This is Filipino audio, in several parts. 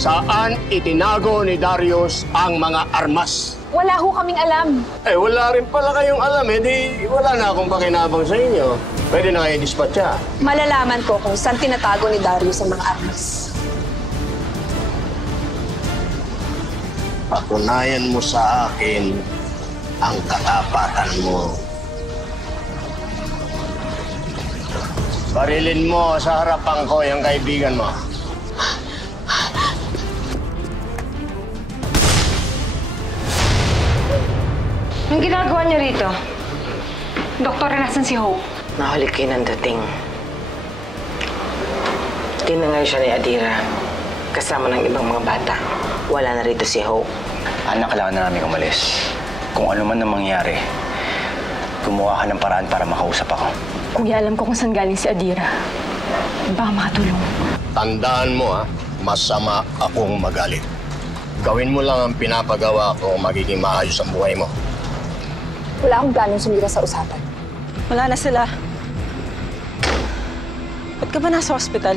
Saan itinago ni Darius ang mga armas? Wala ho kaming alam. Wala rin pala kayong alam. Di wala na akong pakinabang sa inyo. Pwede na kayo dispatcha. Malalaman ko kung saan tinatago ni Darius ang mga armas. Patunayan mo sa akin ang katapatan mo. Barilin mo sa harapan ko yung kaibigan mo. Anong ginagawa niyo rito? Doktor, nasan si Hope? Nahalik kayo ng dating. Tinangay siya ni Adira. Kasama ng ibang mga bata. Wala na rito si Hope. Anak, kailangan na namin umalis. Kung ano man ang mangyari, gumawa ka ng paraan para makausap ako. Kuya, alam ko kung saan galing si Adira. Baka makatulong. Tandaan mo, masama akong magalit. Gawin mo lang ang pinapagawa ko, magiging maayos ang buhay mo. Wala akong planong sumira sa usapan. Wala na sila. Ba't ka ba nasa ospital?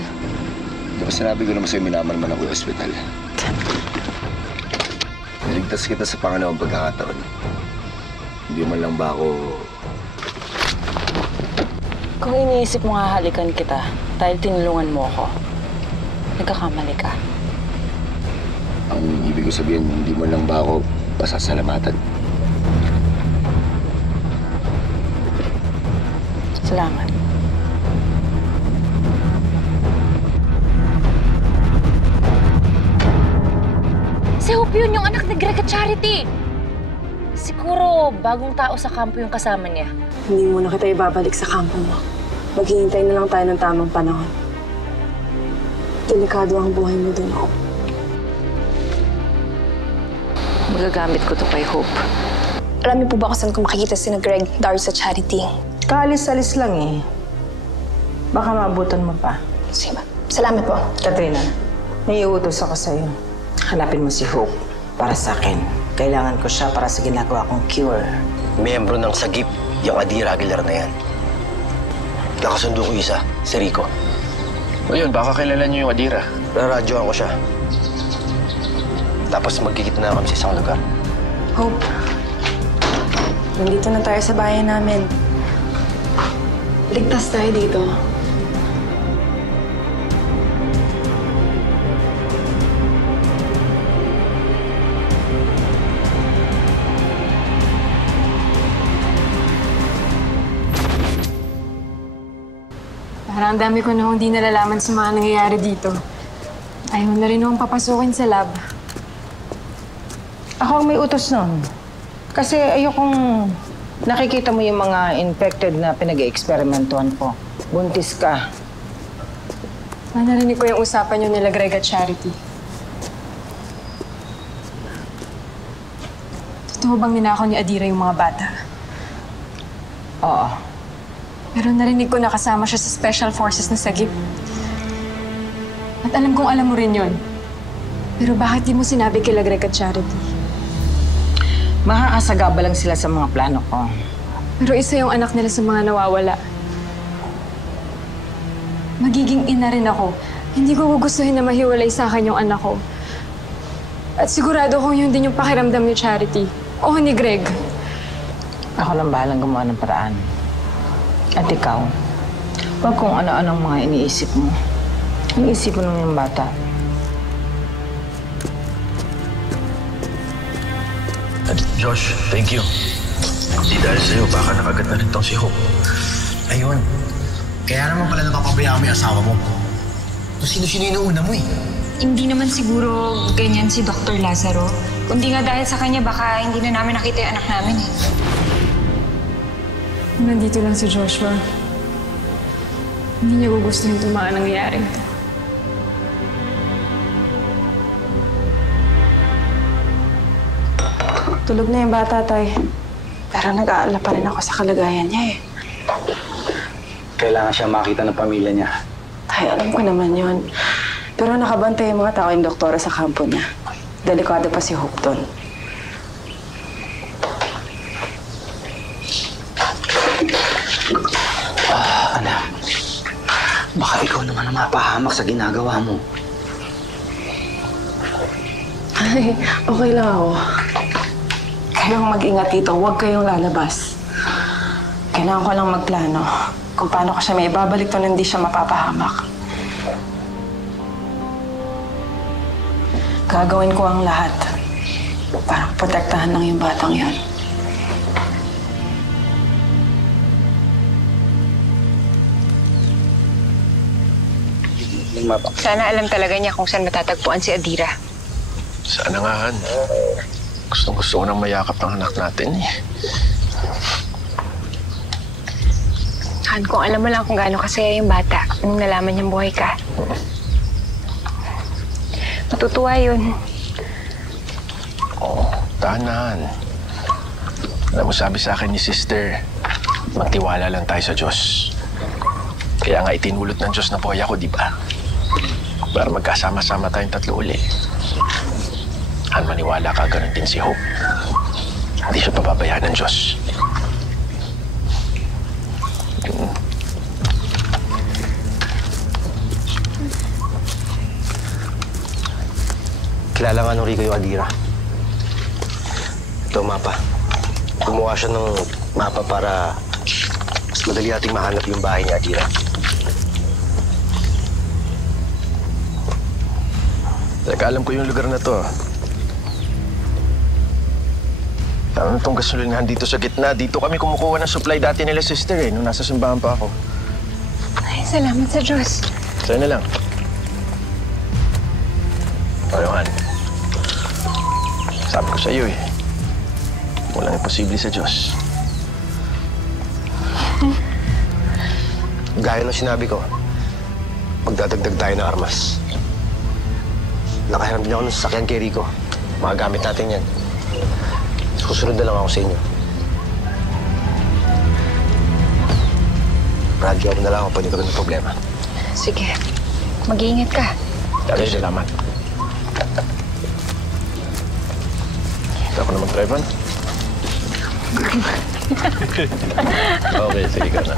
Di ba sinabi ko naman sa'yo minaman ako yung ospital? Niligtas kita sa pangalawang pagkakataon. Hindi man lang ba ako... Kung iniisip mo hahalikan kita dahil tinulungan mo ako, nagkakamali ka. Ang ibig ko sabihin, hindi man lang ba ako pasasalamatan? Salamat. Si Hope yun, yung anak ni Greg at Charity. Siguro, bagong tao sa kampo yung kasama niya. Hindi muna kita ibabalik sa kampo mo. Maghihintay na lang tayo ng tamang panahon. Delikado ang buhay mo dun, Hope. Magagamit ko to kay Hope. Alam niyo po ba kung saan ko makikita si Greg, Darius at Charity? Kaalis-alis lang eh. Baka maabutan mo pa. Sige ba? Salamat po. Katrina, may iutos ako sa'yo. Hanapin mo si Hope para sa akin. Kailangan ko siya para sa ginagawa kong cure. Miyembro ng Sagip, yung Adira Aguilar na yan. Kakasundo ko isa, si Rico. O yun, baka kilala niyo yung Adira. Raradyoan ko siya. Tapos magkikita na kami sa isang lugar. Hope, nandito na tayo sa bayan namin. Ligtas tayo dito. Parang ang dami ko na hindi nalalaman sa mga nangyayari dito. Ayaw na rin akong papasukin sa lab. Ako ang may utos nun. Kasi ayokong nakikita mo yung mga infected na pinag-experimentuhan ko. Buntis ka. Narinig ko yung usapan niyo nila Greg at Charity. Totoo bang ninakaw ni Adira yung mga bata? Oo. Pero narinig ko nakasama siya sa Special Forces na Sagip. At alam kong alam mo rin yun. Pero bakit di mo sinabi kila Greg at Charity? Makakasagaba lang sila sa mga plano ko. Pero isa yung anak nila sa mga nawawala. Magiging ina rin ako. Hindi ko gugustuhin na mahiwalay sa akin yung anak ko. At sigurado kong yun din yung pakiramdam ni Charity. O ni Greg. Ako lang bahalang gumawa ng paraan. At ikaw, wag kung ano-anong mga iniisip mo. Iniisip mo naman yung bata. Josh, thank you. Di dahil sa'yo, baka nakagat na rin tong si Hope. Ayun. Kaya naman pala napapabayaan mo yung asawa mo. Kung sino-sino yung nauna mo eh. Hindi naman siguro ganyan si Dr. Lazaro. Kundi nga dahil sa kanya, baka hindi na namin nakita yung anak namin eh. Nandito lang si Joshua. Hindi niya gugustuhin itong mga nangyayari. Tulog na yung bata, Tay. Pero nag-aalala pa rin ako sa kalagayan niya eh. Kailangan siya makita ng pamilya niya. Tay, alam ko naman yun. Pero nakabantay yung mga tao yung doktora sa kampo niya. Delikado pa si Hope doon. Anak, baka ikaw naman ang mapahamak sa ginagawa mo. Ay, okay lang ako. Kayong mag-ingat dito. Huwag kayong lalabas. Kailangan ko lang magplano kung paano ko siya may ibabalik to na hindi siya mapapahamak. Gagawin ko ang lahat para protektahan lang yung batang yan. Sana alam talaga niya kung saan matatagpuan si Adira. Sana nga, Han. Gustong-gusto ko nang mayakap ng anak natin eh. Han, kung alam mo lang kung gaano kasaya yung bata nung nalaman niyang buhay ka. Matutuwa yun. Oo, tahanan. Alam mo, sabi sa akin ni sister, magtiwala lang tayo sa Diyos. Kaya nga itinulot ng Diyos na buhay ako, di ba? Para magkasama-sama tayong tatlo uli. Han, maniwala ka, ganun din si Hope. Hindi siya pababayaan ng Diyos. Kilala nga nung Rico yung Adira. Ito, mapa. Gumawa siya ng mapa para mas madali nating mahanap yung bahay ni Adira. Teka, alam ko yung lugar na to. Tama itong gasolinahan dito sa gitna. Dito kami kumukuha ng supply dati nila sister eh, nung nasa simbahan pa ako. Ay, salamat sa Diyos. Sa'yo na lang. Johan, sabi ko sa'yo eh, walang imposible sa Diyos. Gaya ng sinabi ko, magdadagdag tayo ng armas. Nakahiram din ako ng sasakyan kay Rico. Magagamit natin yan. Susunod na lang ako sa inyo. Radyo ako na lang kung pwede ka ng problema. Sige, mag-iingat ka. Dami, salamat. Ako na mag-drive on? Okay, sige ka na.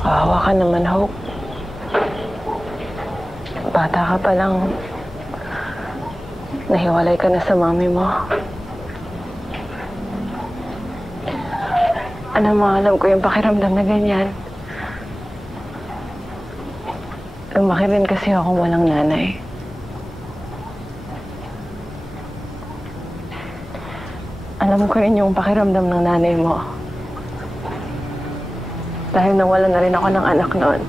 Kawawa ka naman, Hope. Bata ka pa lang. Nahiwalay ka na sa mami mo. Alam ko yung pakiramdam na ganyan. Lumaki rin kasi akong walang nanay. Alam ko rin yung pakiramdam ng nanay mo. Dahil nawalan na rin ako ng anak noon.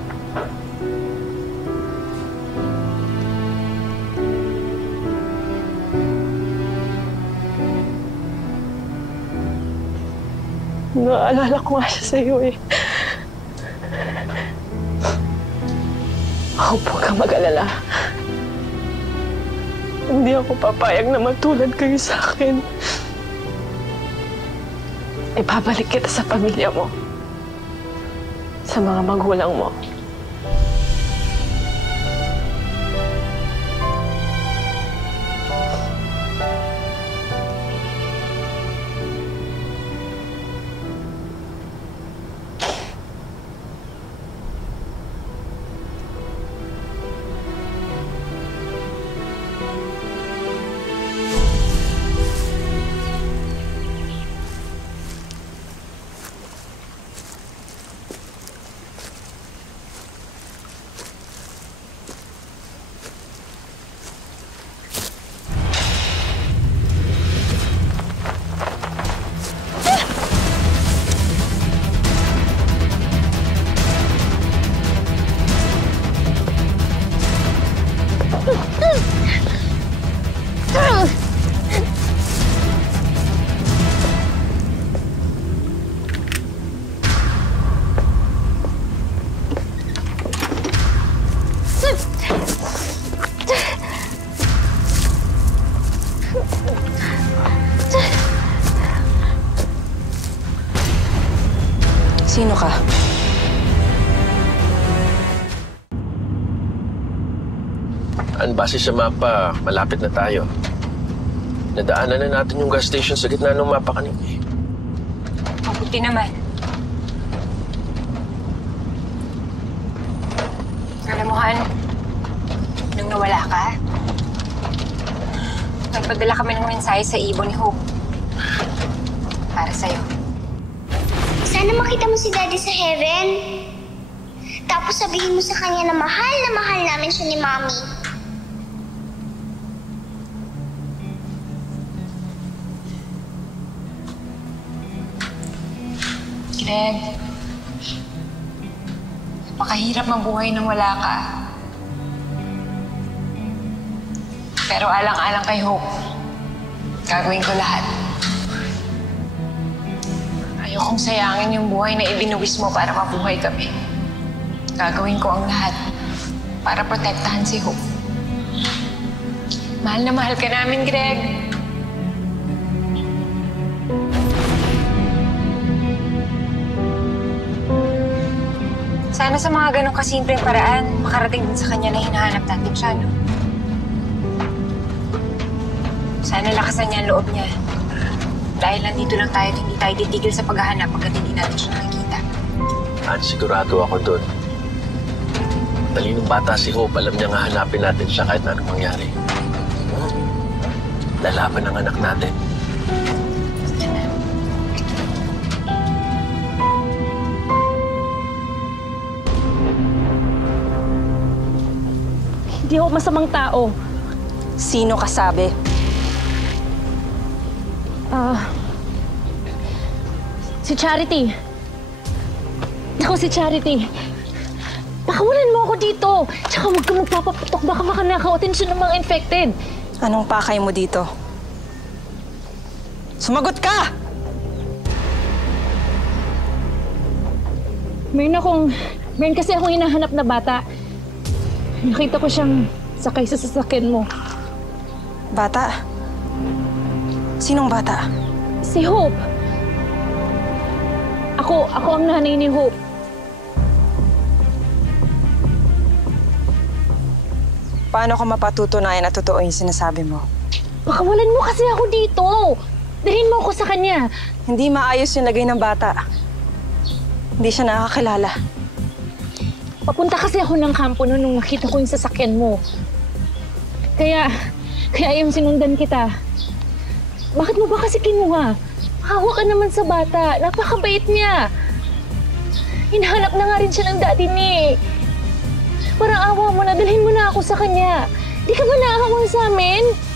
Naalala ko nga siya sa'yo eh. Huwag kang mag-alala. Hindi ako papayag na matulad kayo sa akin. Ibabalik kita sa pamilya mo. Sa mga magulang mo. Sino ka? Base sa mapa, malapit na tayo. Nadaanan na natin yung gas station sa gitna ng mapa kanina. Mabuti naman. Alam mo, Han, nung nawala ka, nagpadala kami ng mensahe sa ibon ni Hope. Para sa'yo. Sana makita mo si Daddy sa heaven. Tapos sabihin mo sa kanya na mahal namin siya ni Mommy. Greg, napakahirap mabuhay nang wala ka. Pero alang-alang kay Hope, gagawin ko lahat. Ayokong sayangin yung buhay na ibinuwis mo para mabuhay kami. Gagawin ko ang lahat para protektahan si Hope. Mahal na mahal ka namin, Greg. Sana sa mga ganong kasimpleng paraan, makarating din sa kanya na hinahanap natin siya, no? Sana lakasan niya ang loob niya. Dahil nandito lang tayo at hindi tayo titigil sa paghahanap hanggat hindi natin siya nakikita. Sigurado ako doon. Talinong bata si Hope, alam niya nga hanapin natin siya kahit anong mangyari. Lalaban ang anak natin. Hindi ako masamang tao. Sino kasabi? Si Charity. Ako si Charity. Pakawalan mo ako dito. Tsaka huwag ka magpapaputok. Baka makanakaw atensyon ng mga infected. Anong pakay mo dito? Sumagot ka! Meron kasi akong hinahanap na bata. Nakita ko siyang sakay sa sasakyan mo. Bata? Sinong bata? Si Hope. Ako ang nanay ni Hope. Paano ko mapatutunayan na totoo yung sinasabi mo? Pakawalan mo kasi ako dito. Dalhin mo ako sa kanya. Hindi maayos yung lagay ng bata. Hindi siya nakakilala. Papunta kasi ako ng kampo nung nakita ko yung sasakyan mo. Kaya yung sinundan kita. Bakit mo ba kasi kinuha? Hawa ka naman sa bata. Napakabait niya. Hinahanap na nga rin siya ng daddy ni. Parang awa mo na. Dalhin mo na ako sa kanya. Di ka ba naahawang sa amin?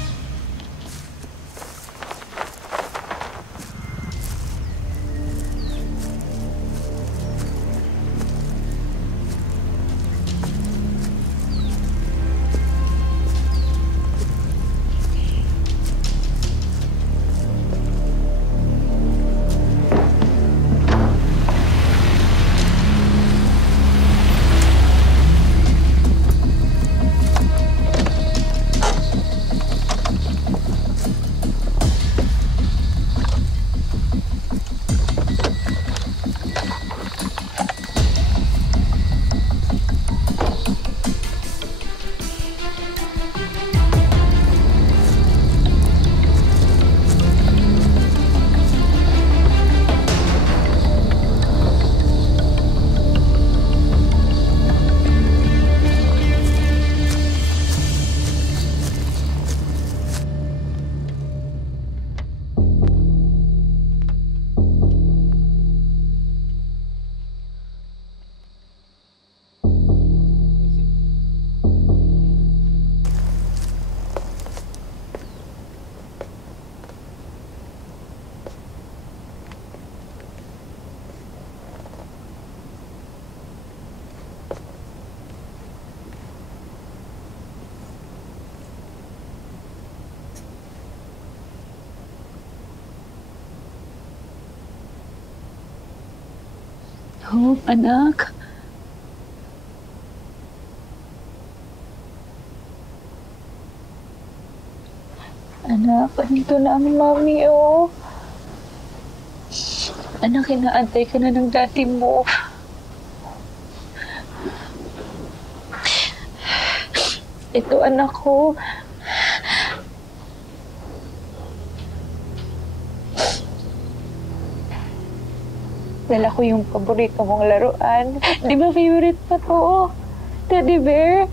Hope, anak. Anak, andito na ang mami, oh. Anak, inaantay ka na ng dati mo. Ito, anak ko. Dala ko yung paborito mong laruan. Di ba favorite pa to? Teddy bear?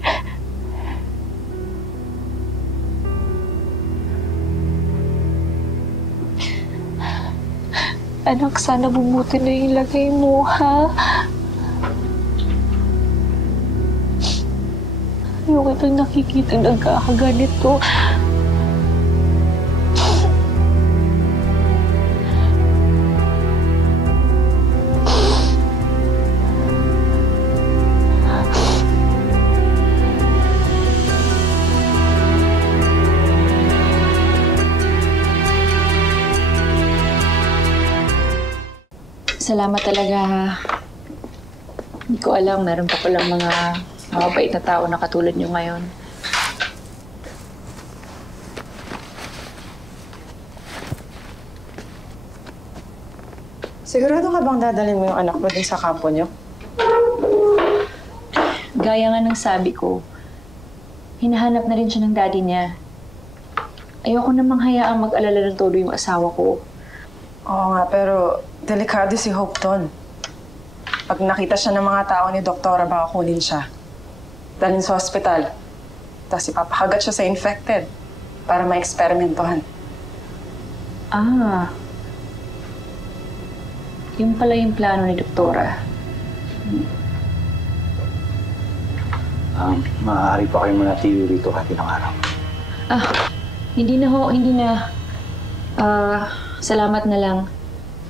Anak, sana bumuti na yung lagay mo, ha? Ayaw kitang nakikita nagkakaganito. Salamat talaga, ha. Hindi ko alam, meron pa palang mga mabait na tao na katulad nyo ngayon. Sigurado ka bang dadalhin mo yung anak mo din sa kampo niyo? Gaya nga ng sabi ko, hinahanap na rin siya ng daddy niya. Ayoko namang hayaang mag-alala ng todo yung asawa ko. Oo nga, pero delikado si Hope doon. Pag nakita siya ng mga tao ni Doktora, baka kunin siya. Dalhin sa ospital. Tapos ipapakagat siya sa infected para ma-eksperimentohan. Ah. Yun pala yung plano ni Doktora. Maaari pa kayo manatili rito kahit ilang araw. Ah, hindi na ho, hindi na. Salamat na lang.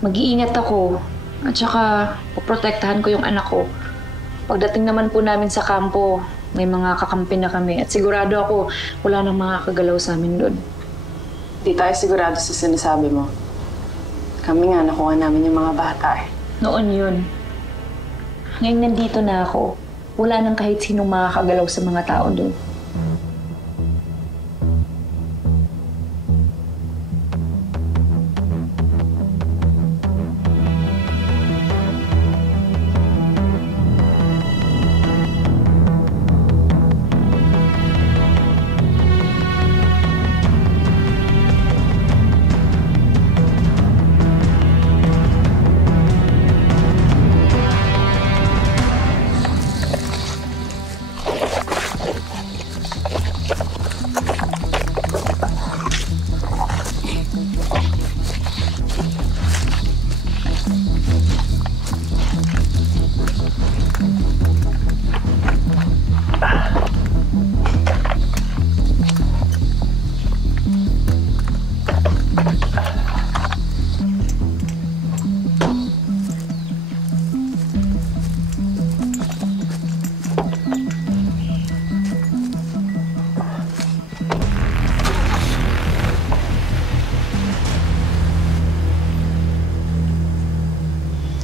Mag-iingat ako. At saka, poprotektahan ko yung anak ko. Pagdating naman po namin sa kampo, may mga kakampi na kami. At sigurado ako, wala nang makakagalaw sa amin doon. Di tayo sigurado sa sinasabi mo. Kami nga, nakuha namin yung mga bata eh. Noon yun. Ngayon nandito na ako. Wala nang kahit sinong makakagalaw sa mga tao doon.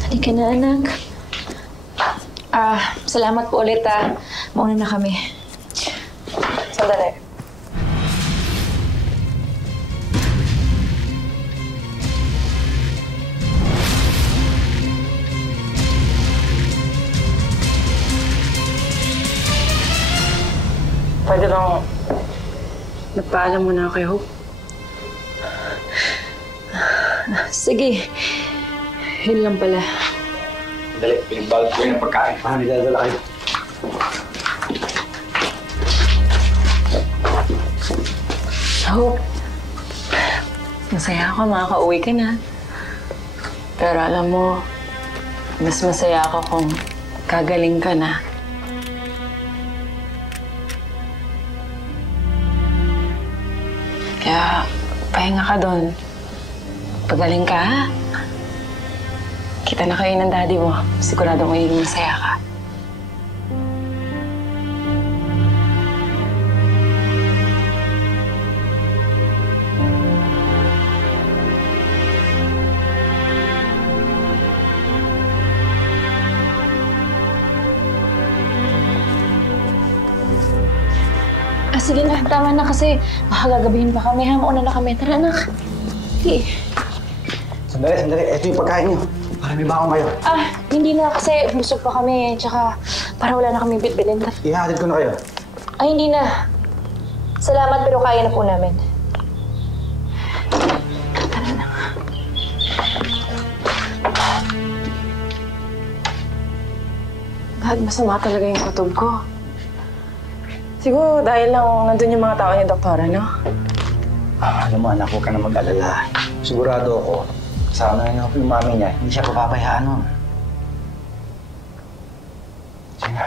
Halika na, anak. Salamat po ulit, ha. Mauna na kami. Sandali. Pwede bang nagpaalam mo na ako kay Hope? Sige. Yun lang pala. Dali, pinagbagot ko yung pagkain. Paano nidadala kayo? Hope, masaya ako makaka-uwi ka na. Pero alam mo, mas masaya ako kung kagaling ka na. Kaya, pahinga ka doon. Pagaling ka, ha? Kita na kayo ng daddy mo. Sigurado magiging masaya ka. Sige na, tama na kasi baka gagabihin pa kami. Mauna na kami. Tara, anak. Hindi. Sandali. Ito yung pagkain niyo. Para may bakong kayo. Hindi na kasi busog pa kami. Tsaka para wala na kami bitbilin. Ihahatid ko na kayo. Ay, hindi na. Salamat pero kaya na po namin. Dad, masama talaga yung kutob ko. Siguro dahil lang nandun yung mga tao ni Doktora, no? Alam mo anak, huwag ka na mag-alala. Sigurado ako, kasama na yung mami niya, hindi siya papabayaan nun. Sige na,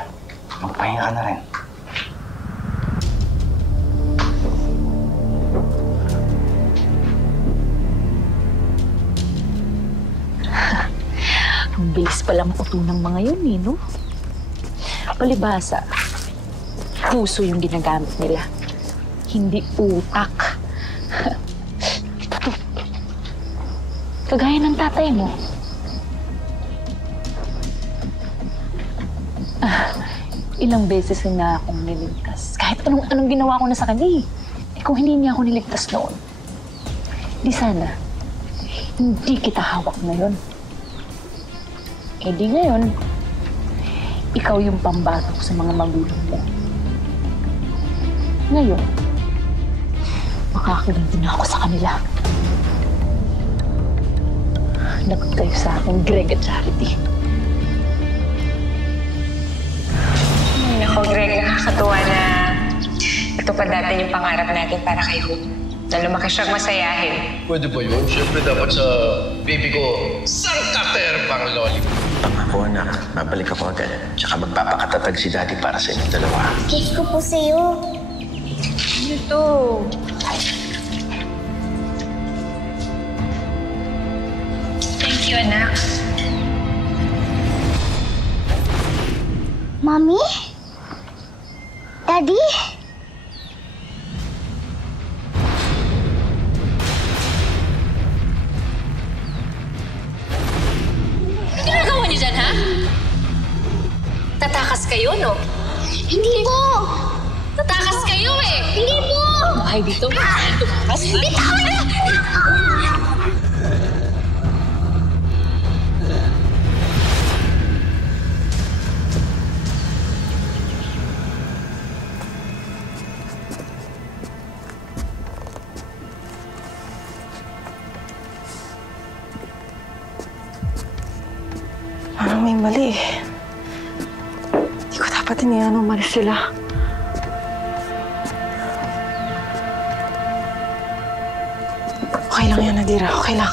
magpahinga ka na rin. Ang bilis palang uto ng mga yun eh, no? Palibasa, puso yung ginagamit nila. Hindi utak. Ito. Kagaya ng tatay mo. Ilang beses na akong niligtas. Kahit anong ginawa ko na sa kanya eh. Kung hindi niya ako niligtas noon, di sana, hindi kita hawak ngayon. Eh di ngayon, ikaw yung pambato ko sa mga magulang mo. Ngayon, makakaganti na ako sa kanila. Lagot kayo sa akin, Greg at Charity. Naku, Greg, nakakatuwa na natupad natin yung pangarap natin para kay Hope. Na lumaki siyang masayahin. Pwede ba yun? Siyempre dapat sa baby ko, sangkater pang lollipop. Pangako anak, babalik ako agad. Tsaka magpapakatatag si Daddy para sa inyong dalawa. Gift ko po sa'yo. Ano to? Thank you, anak. Mommy? Daddy? Ano ginagawa niyo dyan, ha? Tatakas kayo, no? Hindi po! Tatakas kayo, eh! Hindi po! Bahay dito. Tatakas, ha? Bitaw na! Parang may mali eh. Hindi ko dapat iniyaan umalis sila. Okay lang yan, Nadira. Okay lang.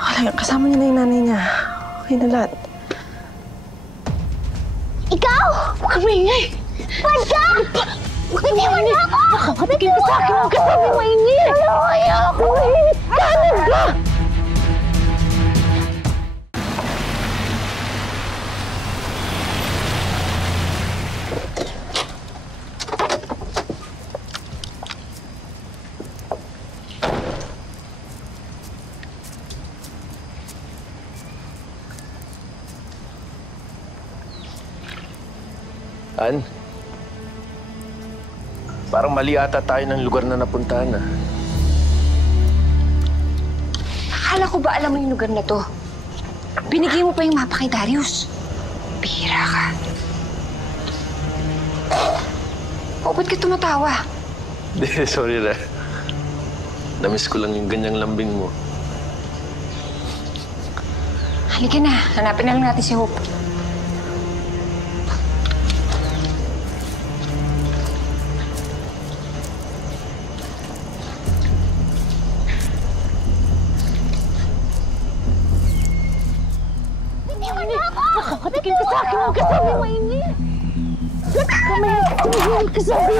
Okay lang. Kasama niya na yung nanay niya. Okay na lahat. Ikaw! Huwag ka maingay! Wag ka! Hindi mo na ako! Nakakatikin ka sa akin. Huwag ka sabi maingay! Ayoko! Kanan ka! An? Parang mali ata tayo ng lugar na napuntahan, ah. Akala ko ba alam mo yung lugar na to? Binigay mo pa yung mapa kay Darius. Bihira ka. O, ba't ka tumatawa? Hindi, sorry na. Namiss ko lang yung ganyang lambing mo. Halika na, hanapin na lang natin si Hope. Nakakatikin ka sa akin. Huwag ka sabi maingay! Huwag ka sabi! Huwag ka sabi!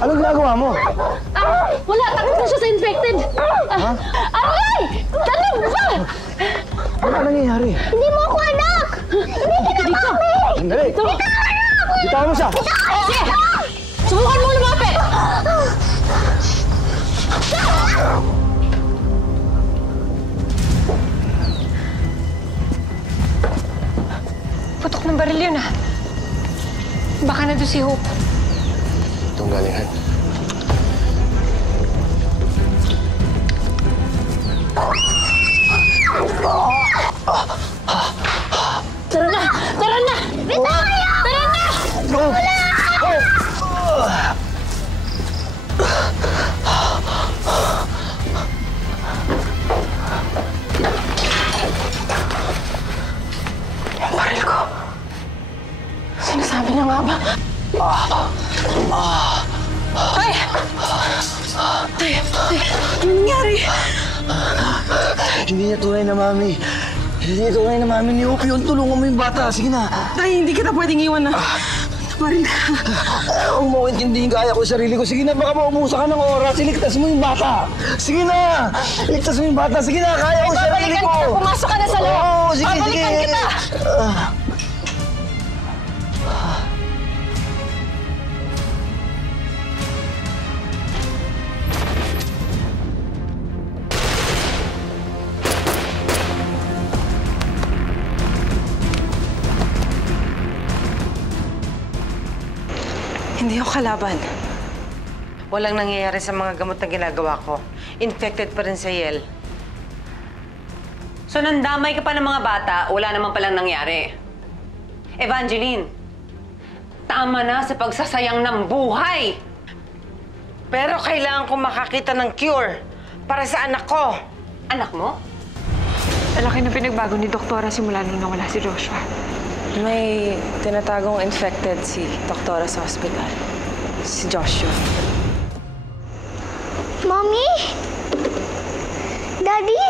Anong ginagawa mo? Wala! Takot na siya sa infected! Aray! Tanong ba? Ano nangyayari? Hindi mo ako anak! Hindi ka dito! Sandali! Dito! Bitawan mo siya! Sige! Subukan mo lumapit! Putok ng baril yun, ah. Baka na doon si Hope. Itong galingan. Tara na! Tara na! Bitaw kayo! Tara na! Wala! ba? Tay! Tay! Ano nangyari? Hindi niya tunay na mami. Hindi niya tunay na mami ni Opie. Tulungan mo yung bata. Sige na. Tay, hindi kita pwedeng iwan na. Marin ka. Huwag mo intindihin kaya ko sarili ko. Sige na, baka maumusa ka ng oras. Iligtas mo yung bata. Sige na! Iligtas mo yung bata. Sige na, kaya ko sarili ko. Kita. Pumasok ka na sa loob. Oo, sige, sige. Babalikan kita. Hindi ako kalaban. Walang nangyayari sa mga gamot na ginagawa ko. Infected pa rin sa Yel. So nandamay ka pa ng mga bata, wala naman palang nangyari. Evangeline, tama na sa pagsasayang ng buhay! Pero kailangan ko makakita ng cure para sa anak ko. Anak mo? Malaki na pinagbago ni Doktora simula nung nawala si Joshua. May tinatagong infected si doktora sa ospital. Si Joshua. Mommy? Daddy?